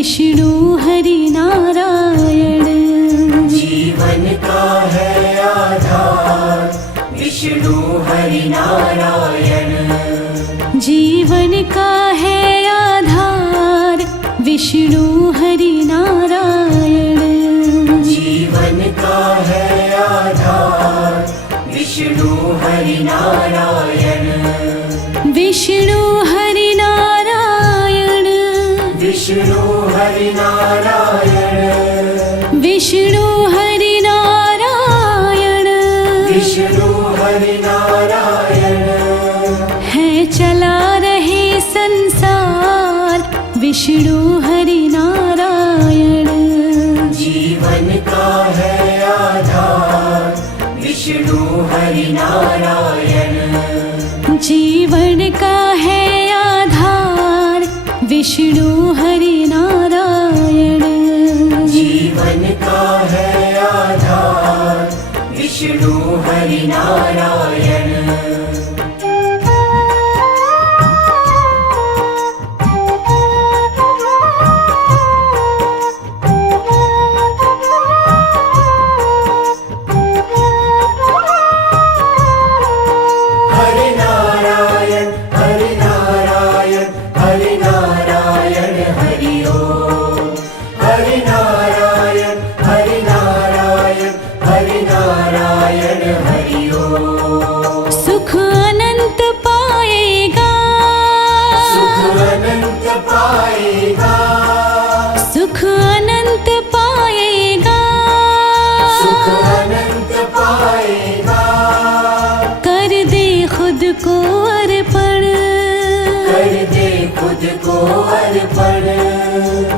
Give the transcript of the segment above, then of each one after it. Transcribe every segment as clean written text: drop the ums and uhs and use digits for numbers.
विष्णु हरि नारायण। जीवन का है आधार विष्णु हरि नारायण। जीवन का है आधार विष्णु हरि नारायण। जीवन का है आधार विष्णु हरि नारायण। विष्णु हरि नारायण। विष्णु हरि नारायण। विष्णु हरि नारायण। विष्णु हरि नारायण। है चला रहे संसार विष्णु हरि नारायण। जीवन का है आधार विष्णु हरि नारायण। जीवन का है आधार विष्णु हरि नारायण। जीवन का है आधार विष्णु हरि नारायण। हरि नारायण हरि नारायण हरि नारायण हरि ओम। हरि नारायण हरि नारायण हरि नारायण हरि ओम। सुख अनंत पाएगा। सुख अनंत पाएगा। सुख अनंत पाएगा। सुख अनंत पाएगा। कर दे खुद को अर्पण। कर दे खुद को अर्पण।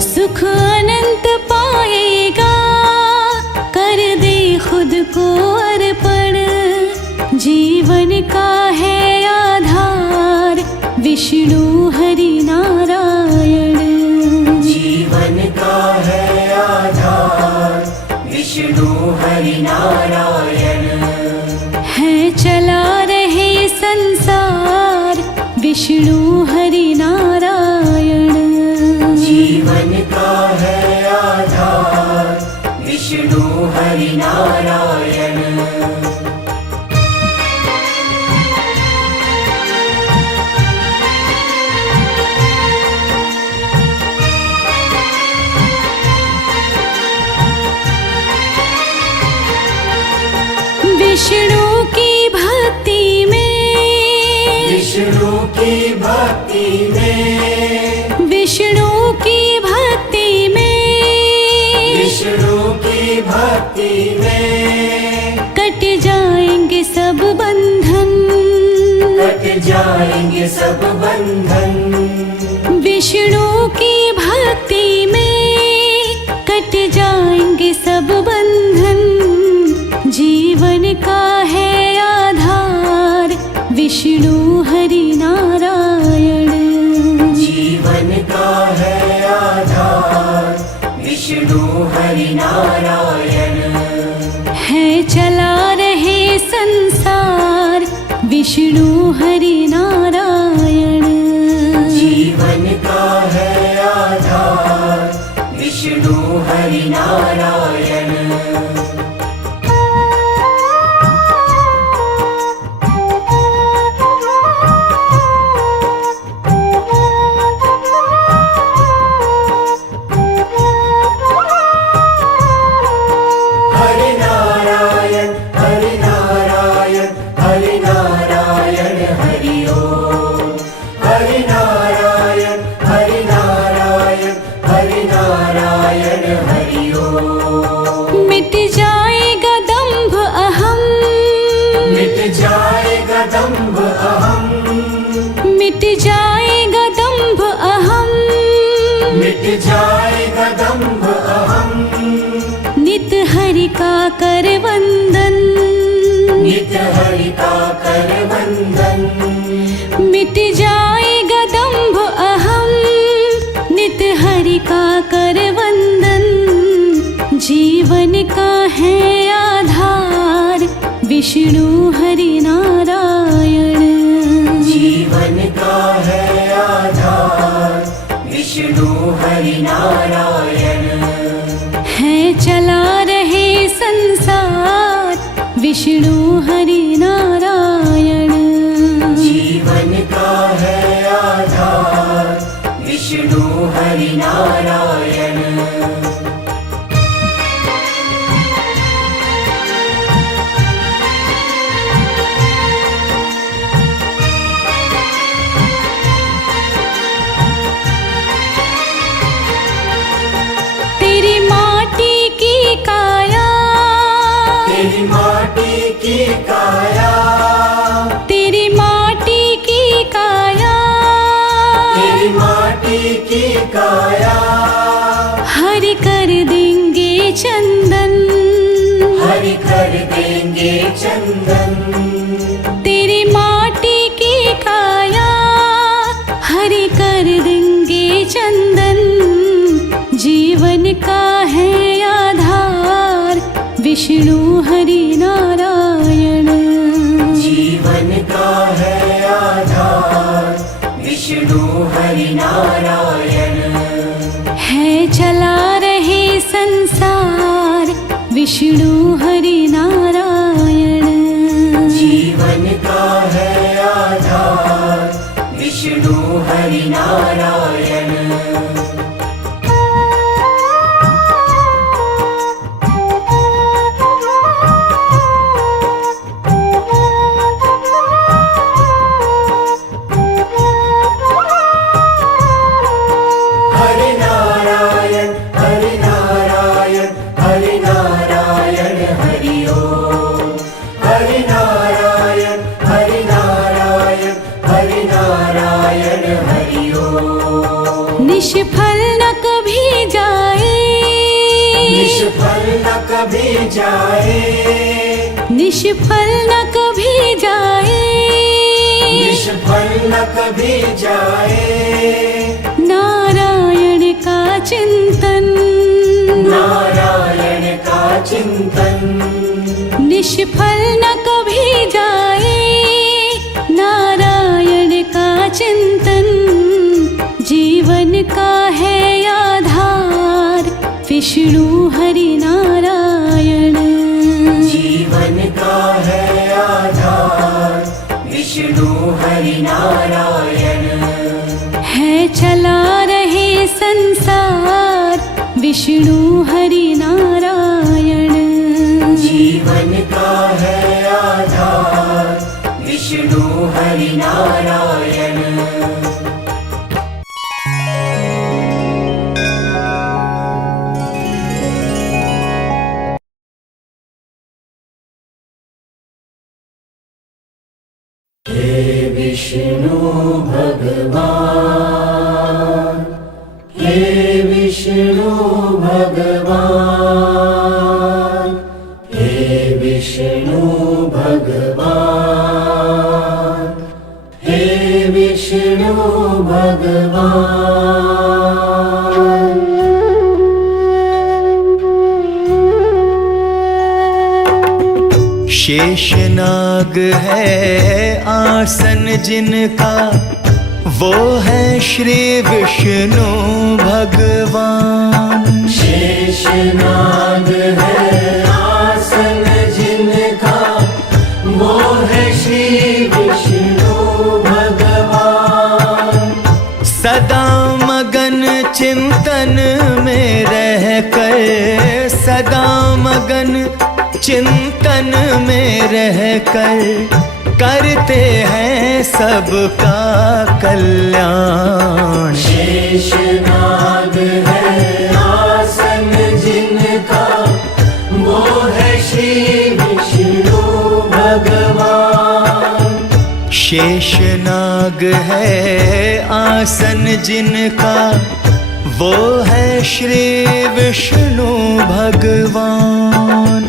सुख अनंत पाएगा। कर दे खुद को अर्पण। जीवन का है आधार विष्णु हरि नारायण। जीवन का है आधार विष्णु हरि नारायण। है चला रहे संसार विष्णु हरि नारायण। जीवन का है आधार विष्णु हरि नारायण। विष्णु की भक्ति में। विष्णु की भक्ति में। विष्णु की भक्ति में। विष्णु की भक्ति में। कट जाएंगे सब बंधन। कट जाएंगे सब बंधन। विष्णु की भक्ति में कट जाएंगे सब बंधन। जीवन का है आधार विष्णु हरि नारायण। जीवन का है आधार विष्णु हरि नारायण। है चला रहे संसार विष्णु हरि नारायण। जीवन का है आधार विष्णु हरि नारायण। हरि नारायण हरि नारायण हरि नारायण हरि ओम। हरि नारायण हरि नारायण हरि नारायण हरि ओम। मिट जाएगा दंभ अहम। मिट जाएगा दंभ अहम। मिट जाएगा दंभ अहम। मिट जाएगा दंभ अहम। नित हरि का कर वंदन। नित हरि का कर वंदन। मिट जाएगा दंभ अहम। नित हरि का कर वंदन। जीवन का है आधार विष्णु हरि नारायण। जीवन का है आधार विष्णु हरि नारायण। विष्णु हरि नारायण। जीवन का है आधार विष्णु हरि नारायण। तेरी माटी की काया, तेरी माटी की काया, तेरी माटी की काया, तेरी माटी की काया, हरि कर देंगे चंदन, हरि कर देंगे चंदन। तेरी माटी की काया हरि कर देंगे चंदन। जीवन का है आधार विष्णु हरि नारायण। जीवन का है आधार विष्णु हरि नारायण। है चला रहे संसार विष्णु हरि नारायण। जीवन का है आधार विष्णु हरि नारायण। निष्फल न कभी जाए, निष्फल न कभी जाए, निष्फल न कभी जाए, निष्फल न कभी जाए। नारायण का चिंतन, नारायण का चिंतन। निष्फल न कभी जाए नारायण का चिंतन। जीवन का है आधार विष्णु हरि नारायण। जीवन का है आधार विष्णु हरि नारायण। है चला रहे संसार विष्णु हरि नारायण। जीवन का है आधार विष्णु हरि नारायण। हे विष्णु भगवान, हे विष्णु भगवान, हे विष्णु भगवान, हे विष्णु भगवान। शेषनाग है आसन जिनका, वो है श्री विष्णु भगवान। शेषनाग है आसन जिनका, वो है श्री विष्णु भगवान। सदा मगन चिंतन में रहकर, सदा मगन चिंतन में रहकर करते हैं सबका कल्याण। शेषनाग है आसन जिनका, वो है श्री विष्णु भगवान। शेषनाग है आसन जिनका, वो है श्री विष्णु भगवान।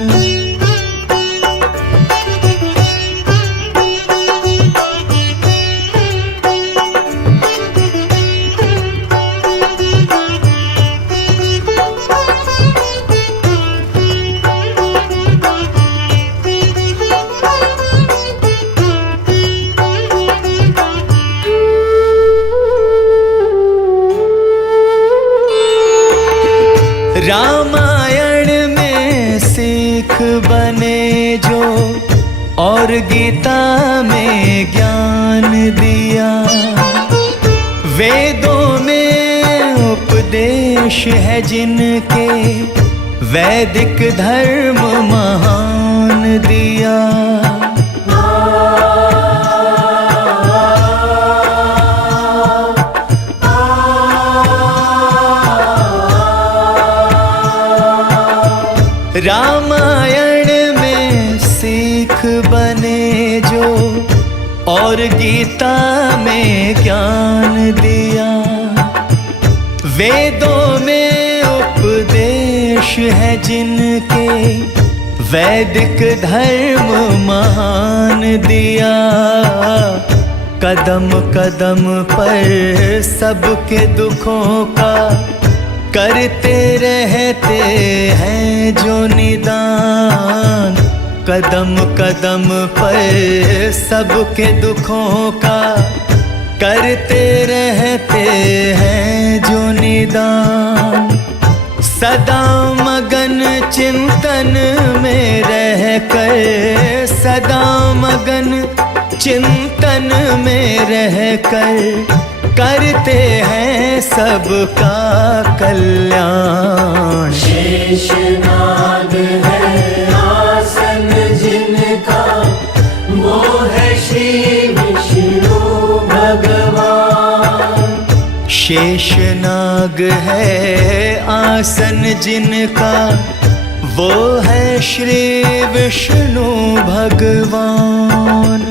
रामायण में सीख में जो और गीता में ज्ञान दिया, वेदों में उपदेश है जिनके, वैदिक धर्म महान दिया। रामायण में सीख बने जो और गीता में ज्ञान दिया, वेदों में उपदेश है जिनके, वैदिक धर्म महान दिया। कदम कदम पर सबके दुखों का करते रहते हैं जो निदान, कदम कदम पर सबके दुखों का करते रहते हैं जो निदान। सदा मगन चिंतन में रह कर, सदा मगन चिंतन में रह कर करते हैं सबका कल्याण। शेषनाग है आसन जिनका, वो है श्री विष्णु भगवान। शेषनाग है आसन जिनका, वो है श्री विष्णु भगवान।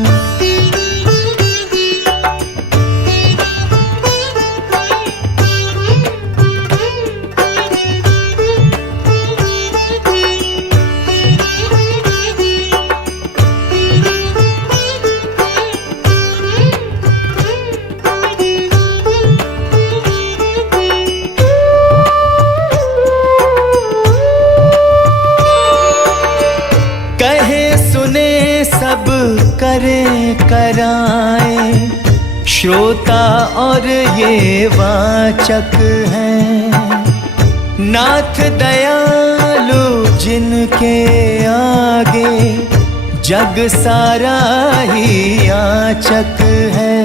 सब करें कराएं, श्रोता और ये वाचक हैं। नाथ दयालु जिनके आगे, जग सारा ही याचक है।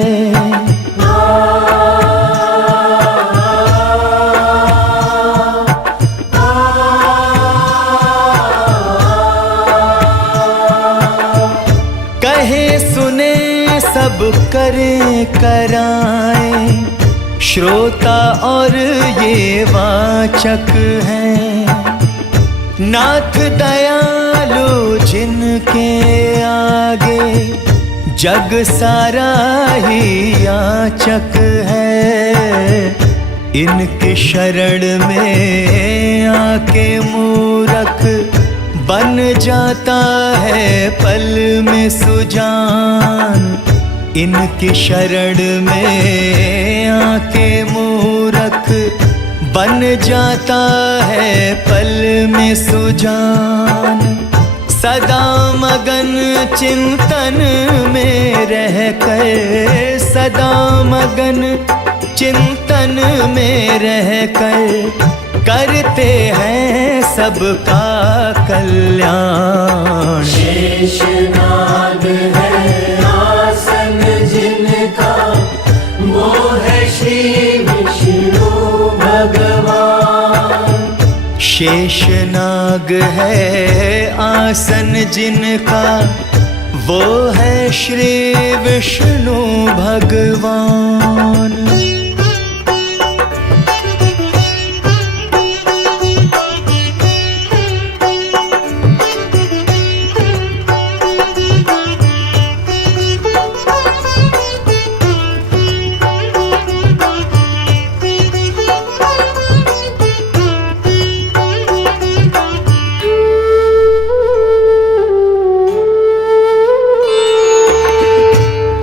सब करें कराएं, श्रोता और ये वाचक हैं। नाथ दयालु जिनके आगे, जग सारा ही याचक है। इनकी शरण में आके मूरख बन जाता है पल में सुजान। इनकी शरण में आके मूरख बन जाता है पल में सुजान। सदा मगन चिंतन में रह कर, सदा मगन चिंतन में रह कर करते हैं सबका कल्याण। शेषनाग है आसन जिनका, वो है श्री विष्णु भगवान। शेषनाग है आसन जिनका, वो है श्री विष्णु भगवान।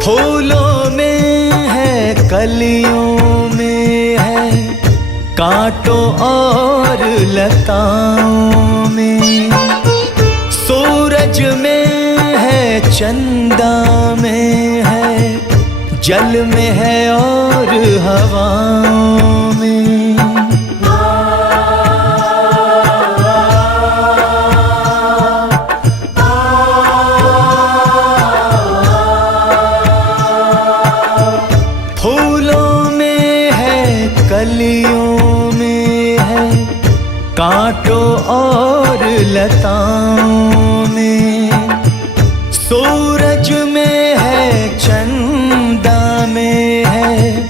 फूलों में है, कलियों में है, कांटों और लताओं में। सूरज में है, चंदा में है, जल में है और हवाओं में। कांटों और लताओं में, सूरज में है, चंदा में है,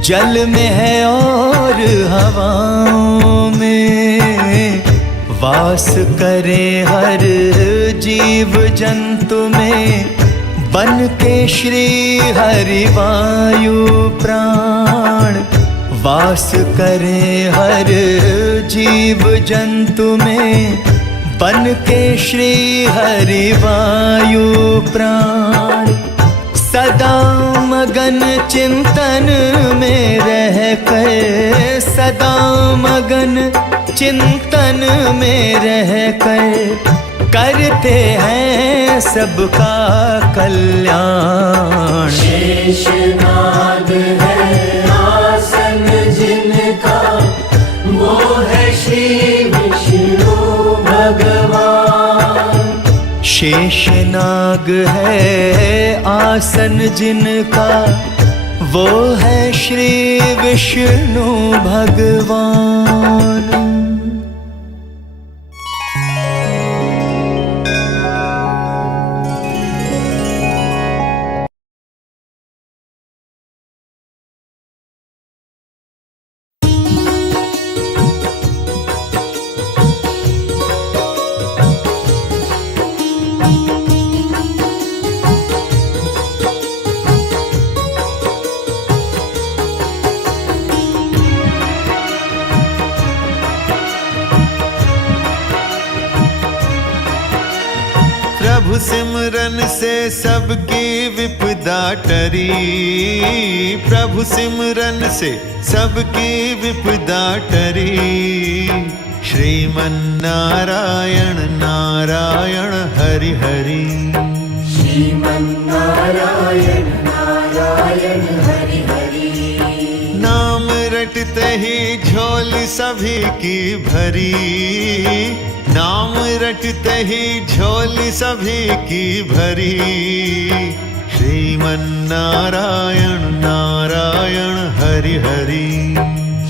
जल में है और हवाओं में। वास करे हर जीव जंतु में, बन के श्री हरि वायु प्राण। वास करे हर जीव जंतु में, बन के श्री हरि वायु प्राण। सदा मगन चिंतन में रह कर, सदा मगन चिंतन में रह कर, करते हैं सबका कल्याण। शेषनाग है आसन जिनका, वो है श्री विष्णु भगवान। शेषनाग है आसन जिनका, वो है श्री विष्णु भगवान। प्रभु सिमरन से सबकी विपदा टरी, प्रभु सिमरन से सबकी विपदा टरी। श्रीमन नारायण नारायण हरि हरि, श्रीमन नारायण नारायण हरि हरि। नाम रटते ही झोली सभी की भरी, नाम रटते ही झोली सभी की भरी। श्रीमन नारायण नारायण हरि हरि,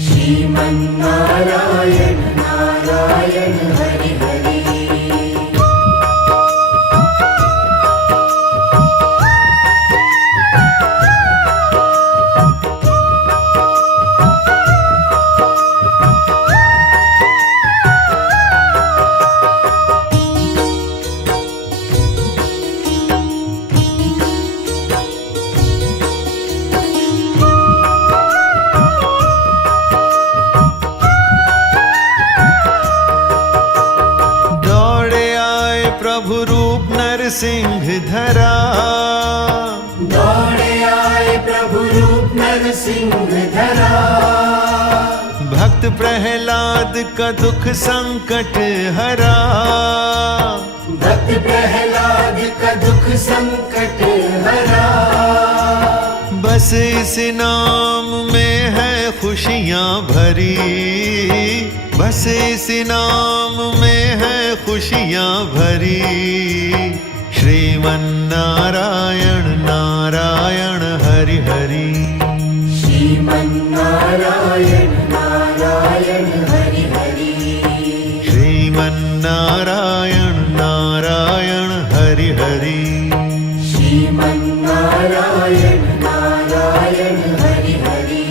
श्रीमन नारायण नारायण हरि हरि। प्रभु रूप नरसिंह धरा, दौड़े आए प्रभु रूप नरसिंह धरा। भक्त प्रहलाद का दुख संकट हरा, भक्त प्रहलाद का दुख संकट हरा। बस इस नाम में है खुशियाँ भरी, बस इस नाम में है खुशियाँ भरी। श्रीमन नारायण नारायण हरि हरि, श्रीमन नारायण नारायण हरि हरि। श्रीमन नारायण नारायण हरि हरि, श्रीमन नारायण नारायण हरि हरि।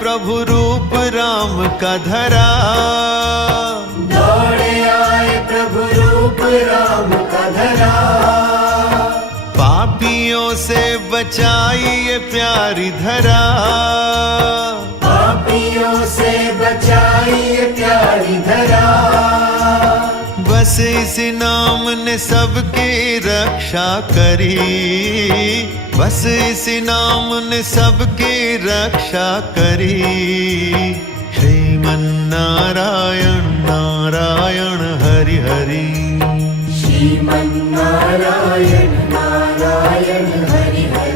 प्रभु रूप राम का धरा, दौड़े आए प्रभु रूप राम का धरा। पापियों से बचाई ये प्यारी धरा, पापियों से बचाई ये प्यारी धरा। बस इस नाम ने सबकी रक्षा करी, बस इस नाम ने सबकी रक्षा करी। श्रीमन नारायण नारायण हरि हरि, श्रीमन नारायण नारायण हरि हरि।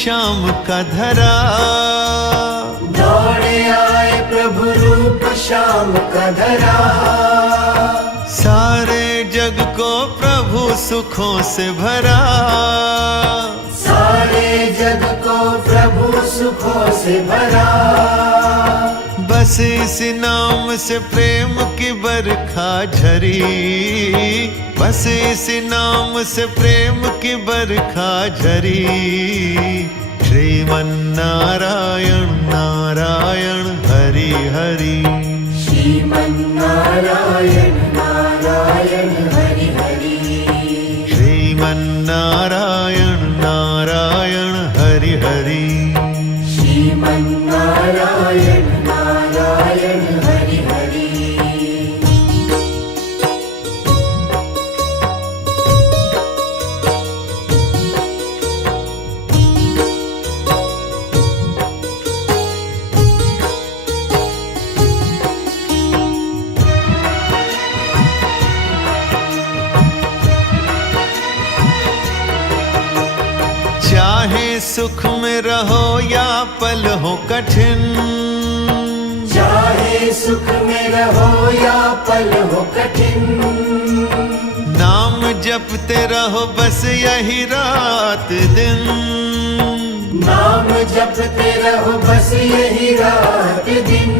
श्याम का धरा। दौड़े आए प्रभु रूप श्याम का धरा। सारे जग को प्रभु सुखों से भरा। सारे जग को प्रभु सुखों से भरा। बस इस नाम से प्रेम की बरखा झरी। बस इस नाम से प्रेम की बरखा झरी। श्रीमन नारायण नारायण हरि हरि। श्रीमन नारायण नारायण हरि हरि। श्रीमन नारायण नारायण हरि हरि। श्रीमन नारायण नारायण हरि हरि। चाहे सुख में रहो या पल हो कठिन। चाहे सुख में रहो या पल हो कठिन। नाम जपते रहो बस यही रात दिन। नाम जपते रहो बस यही रात दिन।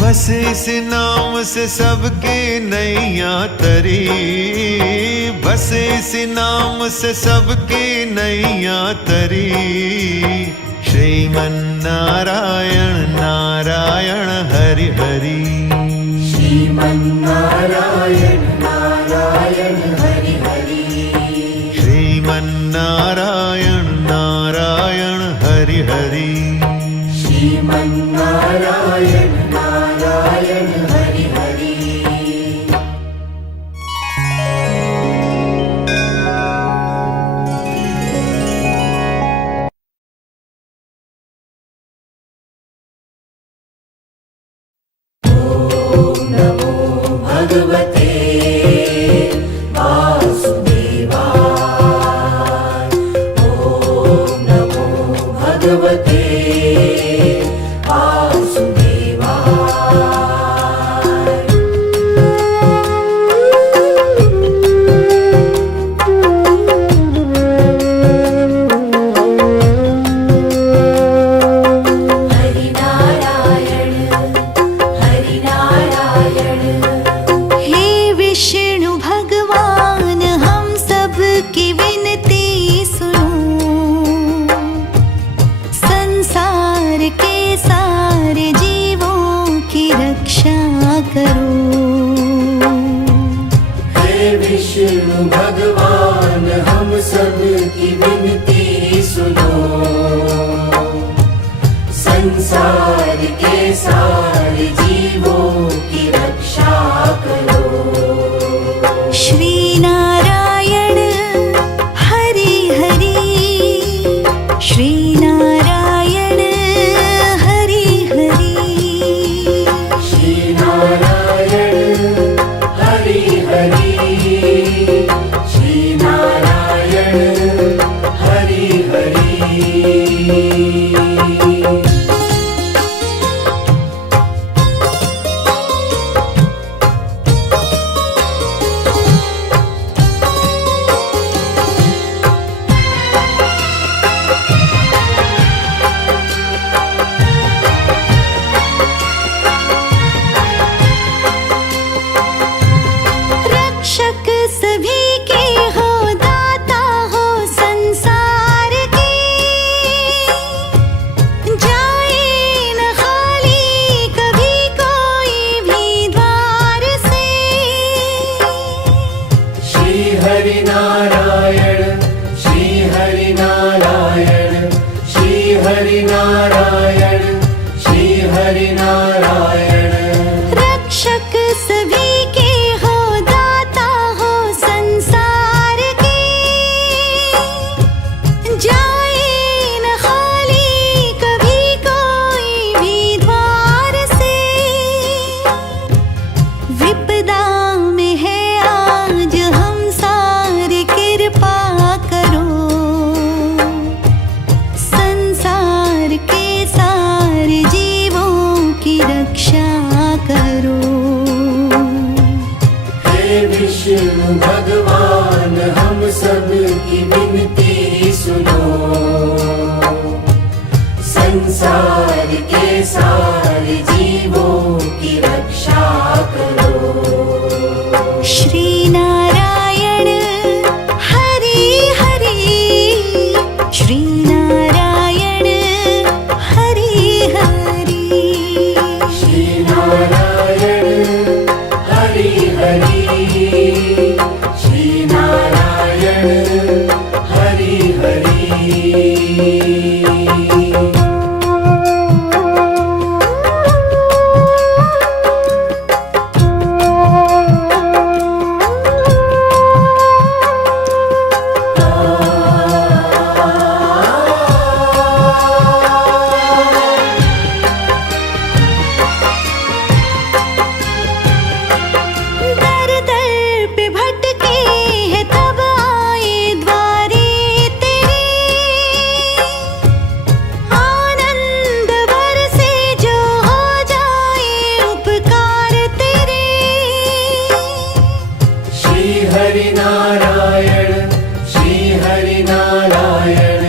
बस इस नाम से सबकी नैया तरी। बस इस नाम से सबकी नैया तरी। श्रीमन नारायण नारायण हरि हरि। श्रीमन नारायण नारायण हरि हरि। श्रीमन नारायण नारायण हरि हरि। श्रीमन नारायण नारायण हरि हरि। ओम नमो भगवते वासुदेवाय। ओम नमो भगवते विष्णु भगवान हम सब की विनती सुनो। संसार के सारे जीवों की रक्षा करो। श्री नारायण हरि हरि। श्री नारायण हरि हरि। श्री नारायण हरि हरि। श्री नारायण हरि हरि। विष्णु भगवान हम सब की विनती सुनो, संसार के सारे जीवों की रक्षा करो। श्री नारायण हरि हरि, श्री नारायण हरि हरि, श्री नारायण हरि हरि, श्री नारायण हरि हरि। दर दर पे भटके हैं तब आए द्वारे तेरे, आनंद बरसे जो हो जाए उपकार तेरे। श्री हरि नारायण, श्री हरि नारायण,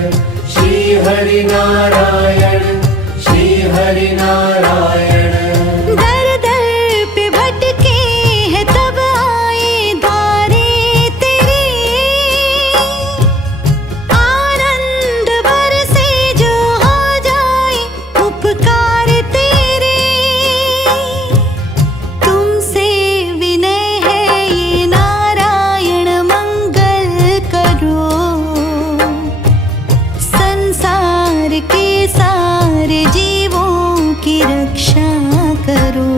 श्री हरि नारायण, श्री हरि नारायण। दर दर पे भटके हैं तब आए द्वारे तेरे, आनंद बरसे जो हो जाए उपकार तेरे। तुमसे विनय है ये नारायण मंगल करो, संसार के सारे जीवों की रक्षा करो।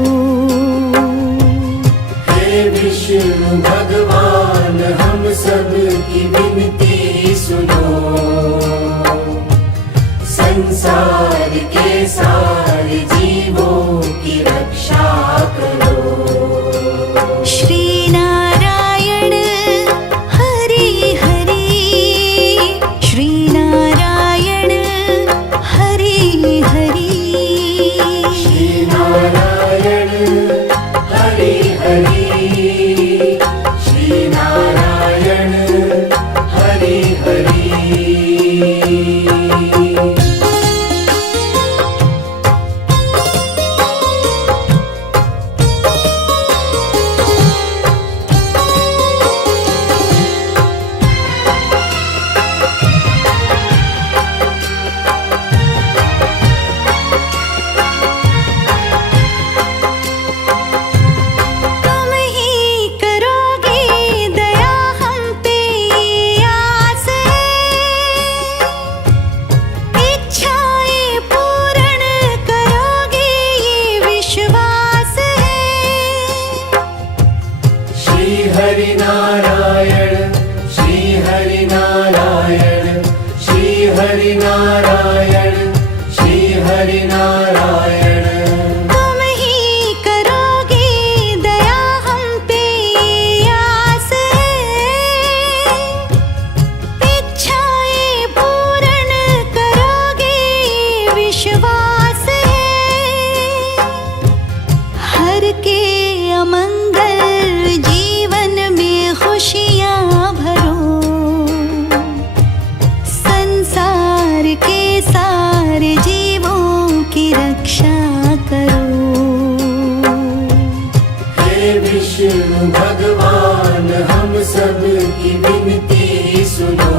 हे विष्णु भगवान हम सब की विनती सुनो, संसार के सारे जीवों की रक्षा करो। श्री नारायण हरि हरि, श्री नारायण हरि हरि, श्री नारायण हरि हरि, श्री नारायण हरि हरि। तुम ही करोगे दया हम पे ये आस है, इच्छाएं पूर्ण करोगे ये विश्वास है। श्री हरि नारायण, श्री हरि नारायण, श्री हरि नारायण, श्री हरि नारायण। तुम ही करोगे दया हम पे ये आस है, इच्छाएं पूर्ण करोगे ये विश्वास है। हर के अमंगल जीवन में खुशियाँ भरो, संसार के सारे जीवों की रक्षा करो। हे विष्णु भगवान हम सब की विनती सुनो,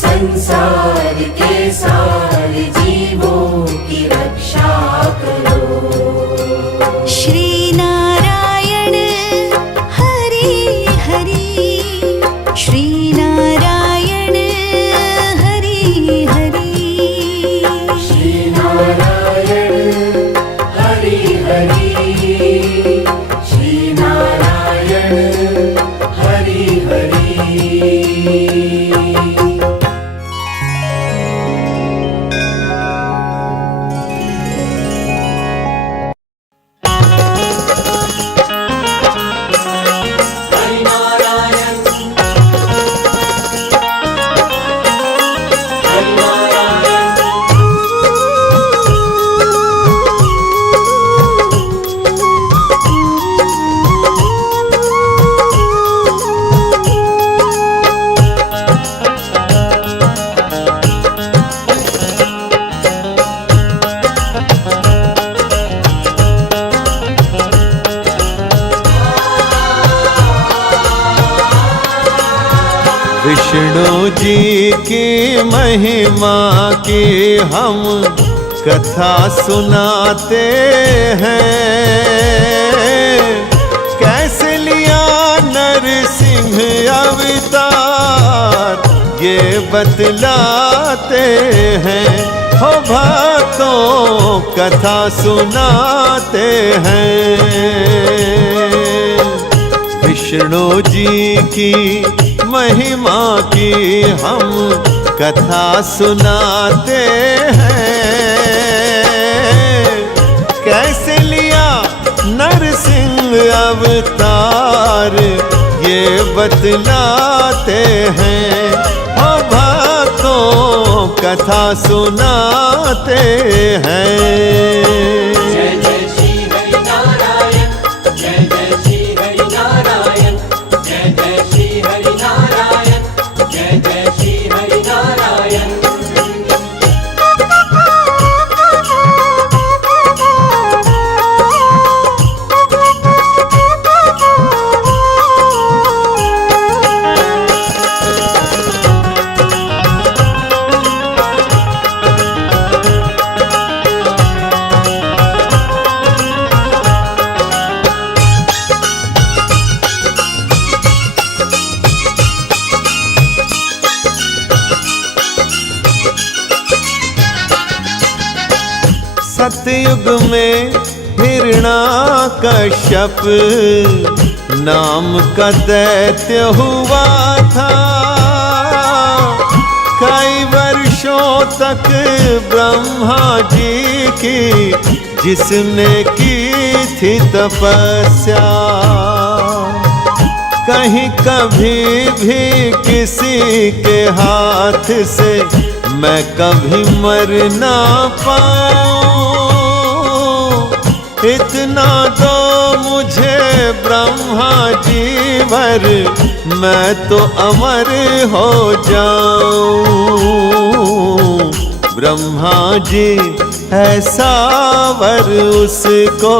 संसार के सारे जीवों की रक्षा करो। श्री नारायण हरि हरि, श्री नारायण हरि हरि, श्री नारायण हरि हरि, श्री नारायण हरि हरि। विष्णु जी की महिमा की हम कथा सुनाते हैं। कैसे लिया नरसिंह अवतार ये बतलाते हैं। हो भक्तों कथा सुनाते हैं। विष्णु जी की महिमा की हम कथा सुनाते हैं। कैसे लिया नरसिंह अवतार ये बतलाते हैं। ओ भक्तों कथा सुनाते हैं। जय जय श्री हरि नारायण, जय जय श्री हरि नारायण, जय जय श्री हरि नारायण, जय जय श्री हरि नारायण। सतयुग में हिरणाकश्यप नाम का दैत्य हुआ था। कई वर्षों तक ब्रह्मा जी की जिसने की थी तपस्या। कहीं कभी भी किसी के हाथ से मैं कभी मर ना पाऊं। इतना तो मुझे ब्रह्मा जी भर मैं तो अमर हो जाऊं। ब्रह्मा जी ऐसा वर उसको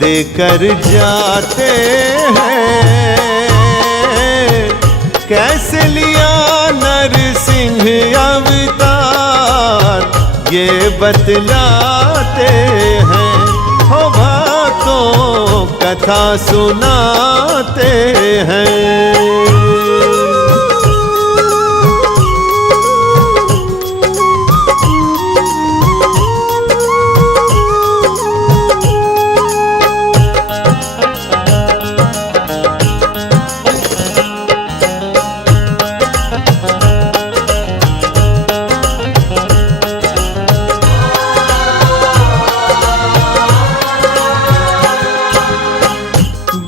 देकर जाते हैं। कैसे लिया नरसिंह अवतार ये बतलाते हैं। हो भक्तों कथा सुनाते हैं।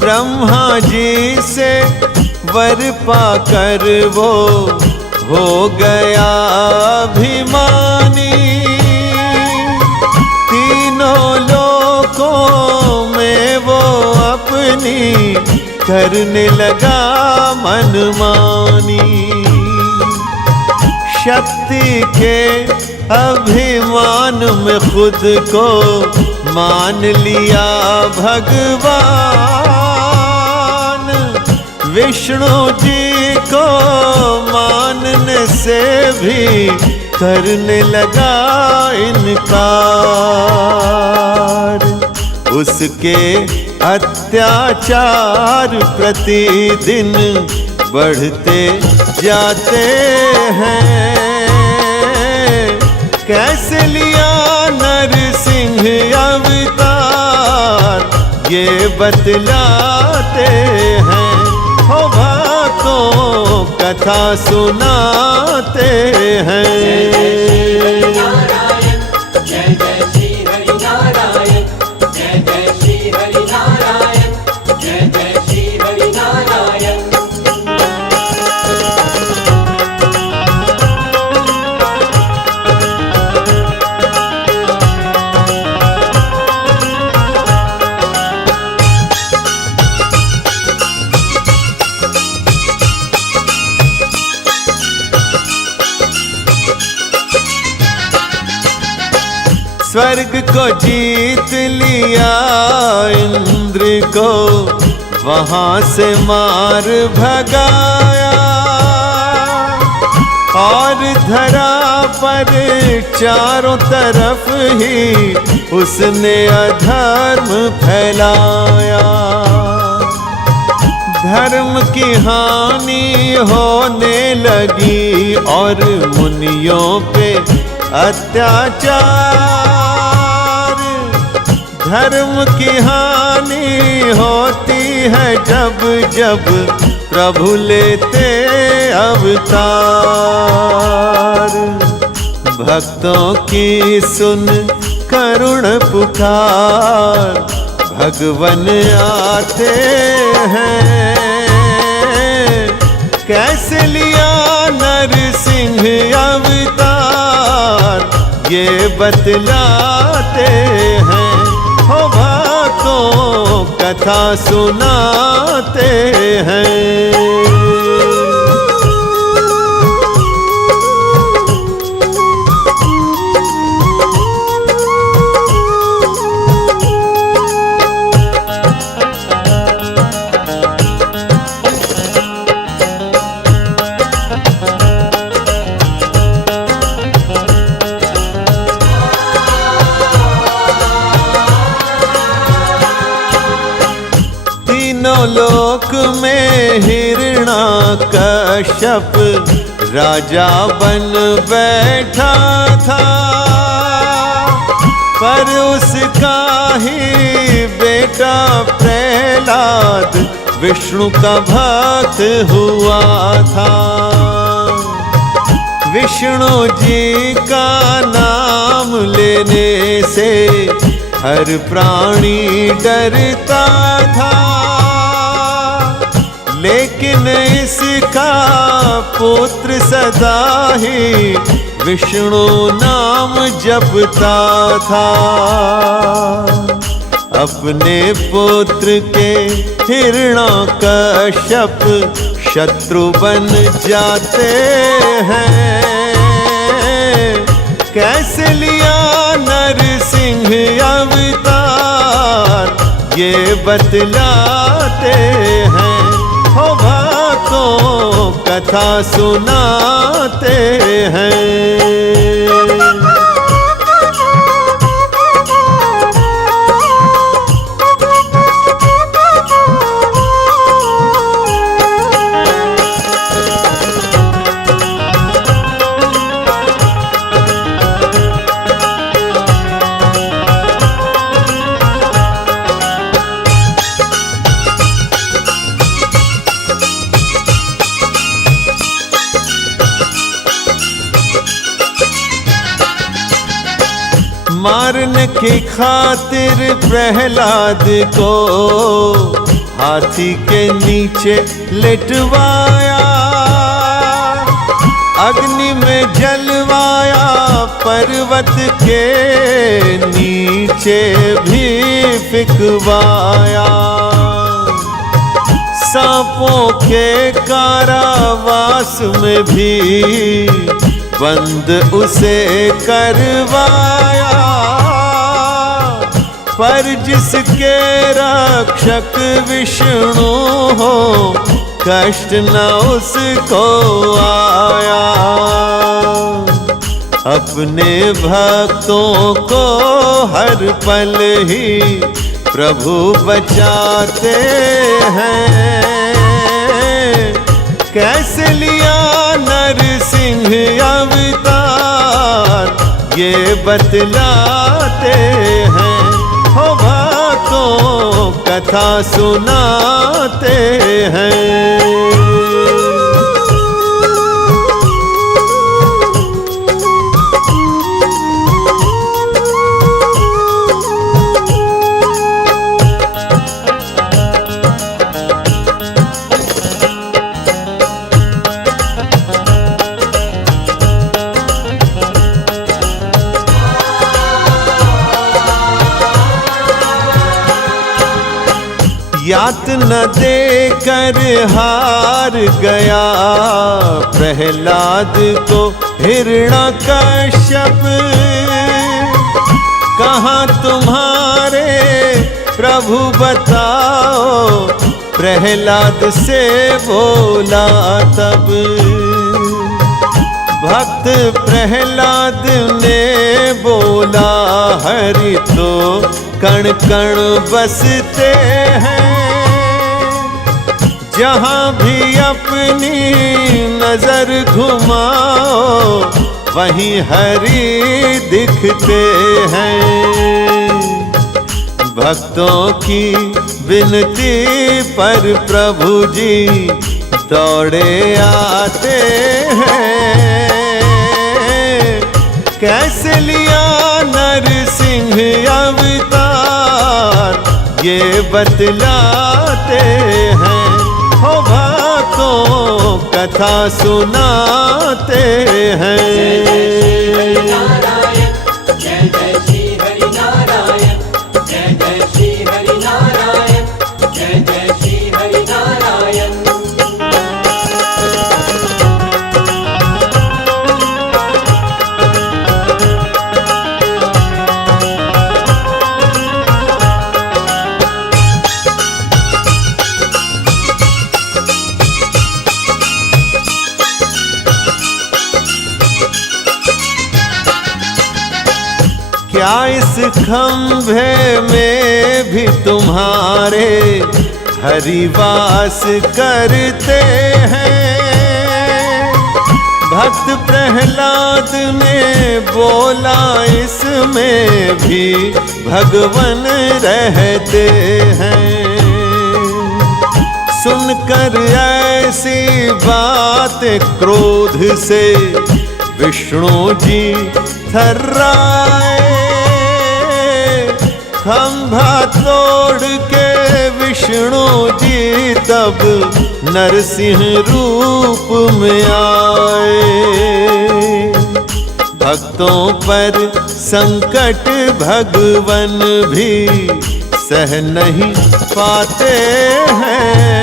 ब्रह्मा जी से वर पाकर वो हो गया अभिमानी। तीनों लोकों में वो अपनी करने लगा मनमानी। शक्ति के अभिमान में खुद को मान लिया भगवान। विष्णु जी को मानने से भी करने लगा इनकार। उसके अत्याचार प्रतिदिन बढ़ते जाते हैं। कैसे लिया नरसिंह अवतार ये बतलाते हैं। हो भक्तों कथा सुनाते हैं। जय जय श्री हरि नारायण, जय जय श्री हरि नारायण, जय जय श्री हरि नारायण। स्वर्ग को जीत लिया इंद्र को वहां से मार भगाया। और धरा पर चारों तरफ ही उसने अधर्म फैलाया। धर्म की हानि होने लगी और मुनियों पे अत्याचार। धर्म की हानि होती है जब जब प्रभु लेते अवतार। भक्तों की सुन करुण पुकार, भगवन आते हैं। कैसे लिया नरसिंह अवतार, ये बतलाते हैं। हो भक्तों कथा सुनाते हैं। लोक में हिरणाकश्यप राजा बन बैठा था, पर उसका ही बेटा प्रहलाद विष्णु का भक्त हुआ था। विष्णु जी का नाम लेने से हर प्राणी डरता था, लेकिन इसका पुत्र सदा ही विष्णु नाम जपता था। अपने पुत्र के हिरणाकश्यप शत्रु बन जाते हैं। कैसे लिया नरसिंह अवतार, ये बतलाते हैं। हो भक्तों कथा सुनाते हैं। मारने की खातिर प्रहलाद को हाथी के नीचे लिटवाया, अग्नि में जलवाया, पर्वत के नीचे भी फिकवाया। सांपों के कारावास में भी बंद उसे करवाया, पर जिसके रक्षक विष्णु हो कष्ट न उसको आया। अपने भक्तों को हर पल ही प्रभु बचाते हैं। कैसे लिया नरसिंह अवतार, ये बतलाते हैं। हो भक्तों कथा सुनाते हैं। यातना देकर हार गया प्रहलाद को हिरणाकश्यप। कहाँ तुम्हारे प्रभु बताओ, प्रहलाद से बोला तब। भक्त प्रहलाद ने बोला हरि तो कण कण बसते हैं, जहाँ भी अपनी नजर घुमाओ वहीं हरि दिखते हैं। भक्तों की विनती पर प्रभु जी दौड़े आते हैं। कैसे लिया नरसिंह अवतार ये बतलाते हैं। हो भक्तों कथा सुनाते हैं। जय जय श्री हरि नारायण, जय जय श्री हरि नारायण, जय जय श्री हरि नारायण। क्या इस खंभे में भी तुम्हारे हरिवास करते हैं। भक्त प्रहलाद ने बोला इसमें भी भगवान रहते हैं। सुनकर ऐसी बात क्रोध से विष्णु जी थर्राए। खंभा तोड़ के विष्णु जी तब नरसिंह रूप में आए। भक्तों पर संकट भगवन भी सह नहीं पाते हैं।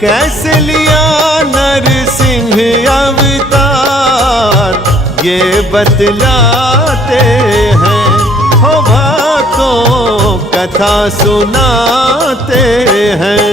कैसे लिया नरसिंह अवतार ये बतलाते हैं। हो भक्तों कथा सुनाते हैं।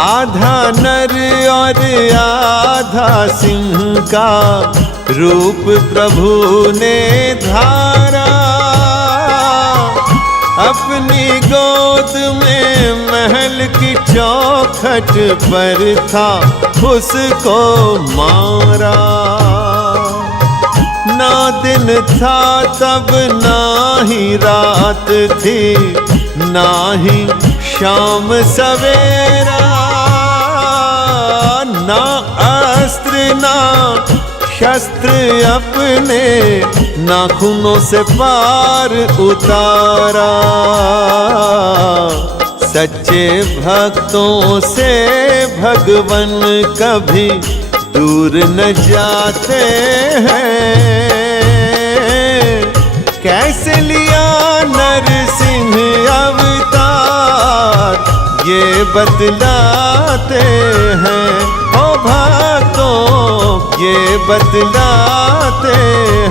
आधा नर और आधा सिंह का रूप प्रभु ने धारा। अपनी गोद में महल की चौखट पर था उसको मारा। ना दिन था तब ना ही रात थी, ना ही शाम सवेरा। ना अस्त्र ना शस्त्र अपने नाखूनों से पार उतारा। सच्चे भक्तों से भगवन कभी दूर न जाते हैं। कैसे लिया नरसिंह अवतार ये बतलाते हैं। ओ भक्तों ये बतलाते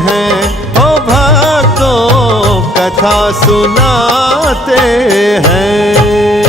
हैं। ओ भक्तों कथा सुनाते हैं।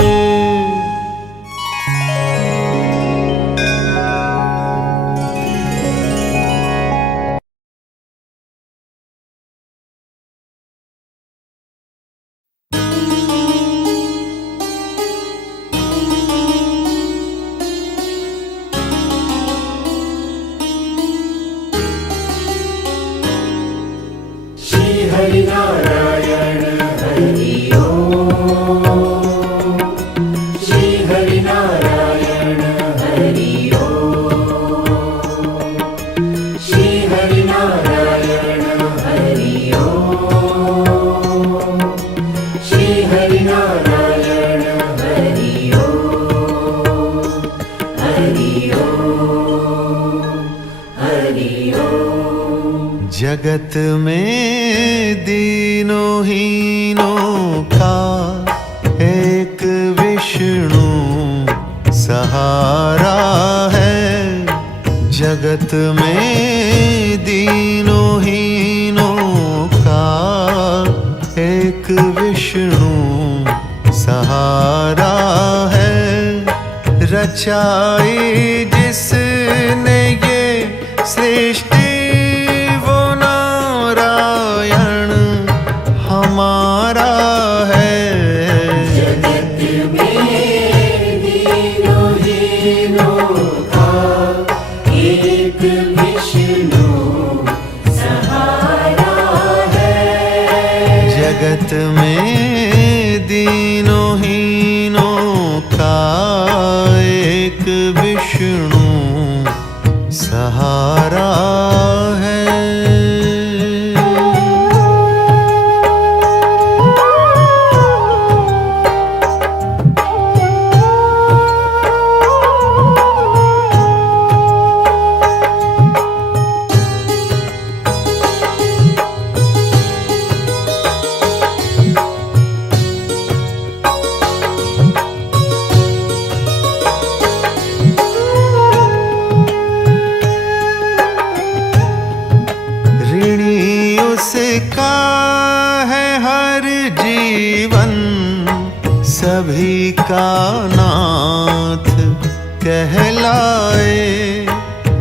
हरि नारायण हरि ओम। जगत में दीनों हीनों का एक विष्णु सहारा है। जगत में दीनों हीनों का एक विष्णु सहारा है। रचाई जिसने ये सृष्टि वो नारायण हमारा है। जगत में दीनों हीनों का एक विष्णु सहारा है। जगत में दीनों हीनों का एक विष्णु सहारा है। ऋणी उसका है हर जीवन, सभी का नाथ कहलाए।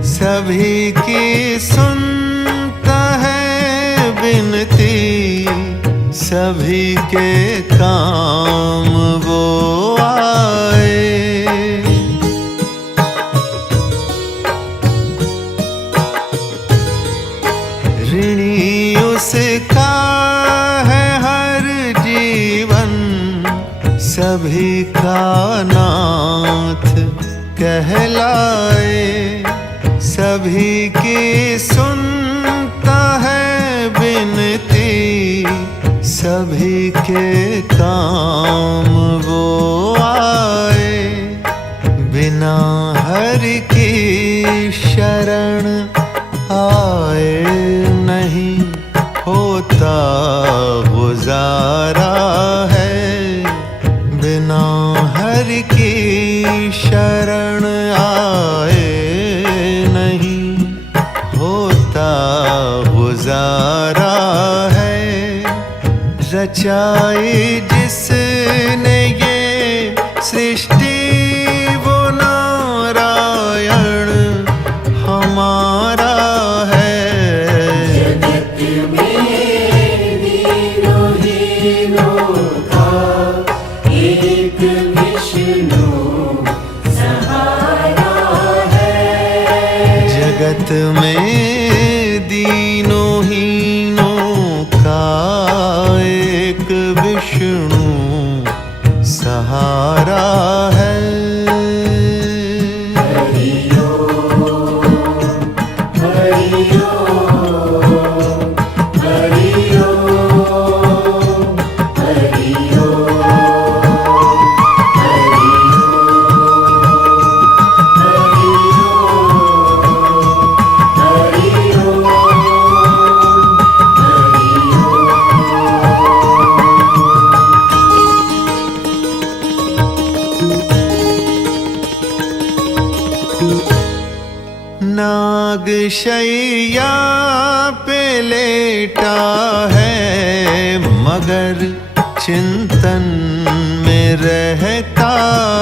सभी की सुनता है बिनती, सभी के काम वो आए। ऋणी उसका है हर जीवन, सभी का नाथ कहलाए। सभी की सुनता है बिनती, सभी के काम वो आए। बिना हरि की शरण आए नहीं होता गुजारा है। बिना हरि की शरण आए नहीं होता गुजारा है। रचाई जिसने ये सृष्टि वो नारायण हमारा है। जगत में दीनों हीनों का एक विष्णु सहारा है। जगत में दीनों हीनों का एक विष्णु सहारा है। नागशैया पे लेटा है, मगर चिंतन में रहता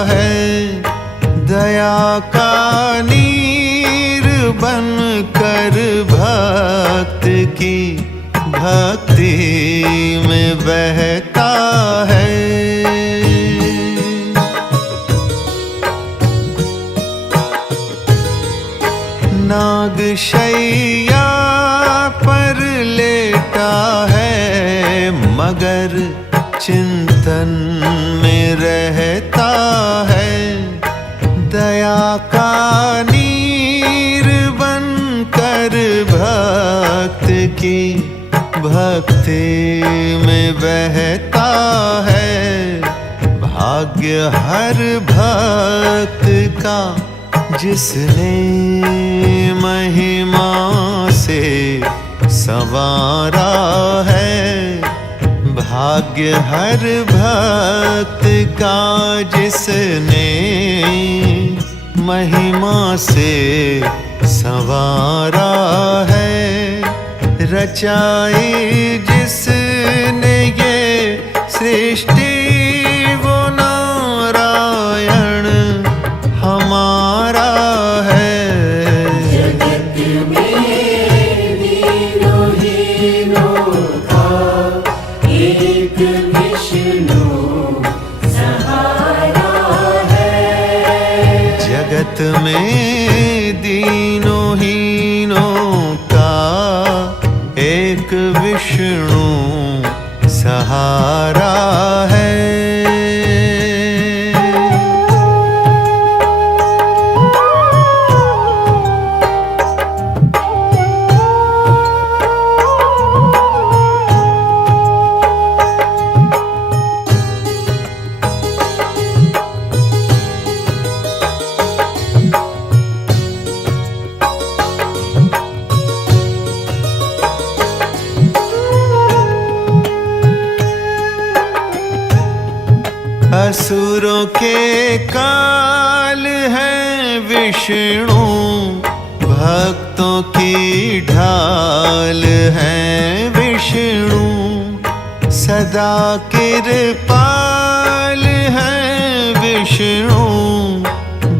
है। दया का नीर बन कर भक्त की भक्ति में बहता है। नागशैया पर लेटा है, मगर चिंतन में रहता है। दया का नीर बन कर भक्त की भक्ति में बहता है। भाग्य हर भक्त का जिसने महिमा से संवारा है। भाग्य हर भक्त का जिसने महिमा से संवारा है। रचाई जिसने ये सृष्टि वो नारायण हमारा है। जगत में दीनों हीनों का एक विष्णु सहारा है। जगत में दीनों हीनों का एक विष्णु सहारा है। असुरों के काल है विष्णु, भक्तों की ढाल है विष्णु। सदा कृपाल है विष्णु,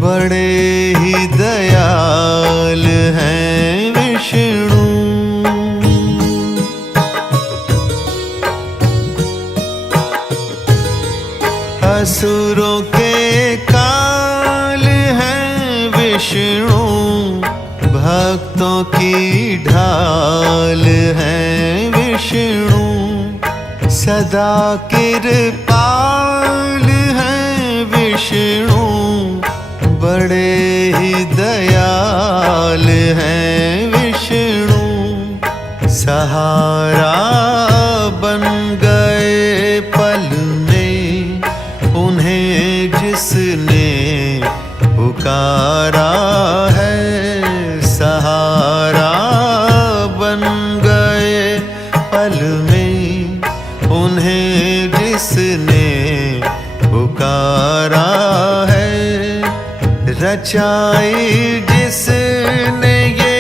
बड़े ही दयाल हैं विष्णु। असुरों के काल हैं विष्णु, भक्तों की ढाल हैं विष्णु। सदा कृपाल हैं विष्णु, बड़े ही दयाल हैं विष्णु। सहारा बन गए पल में उन्हें जिसने पुकारा है। सहारा बन गए पल में उन्हें जिसने पुकारा है। रचाई जिसने ये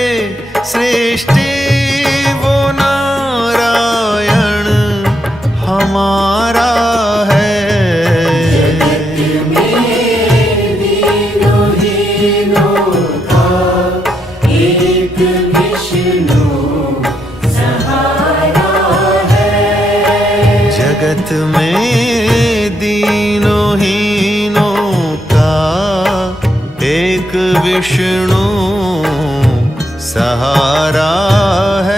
सृष्टि वो नारायण हमारा है। एक विष्णु सहारा है। जगत में दीनों हीनों का एक विष्णु सहारा है।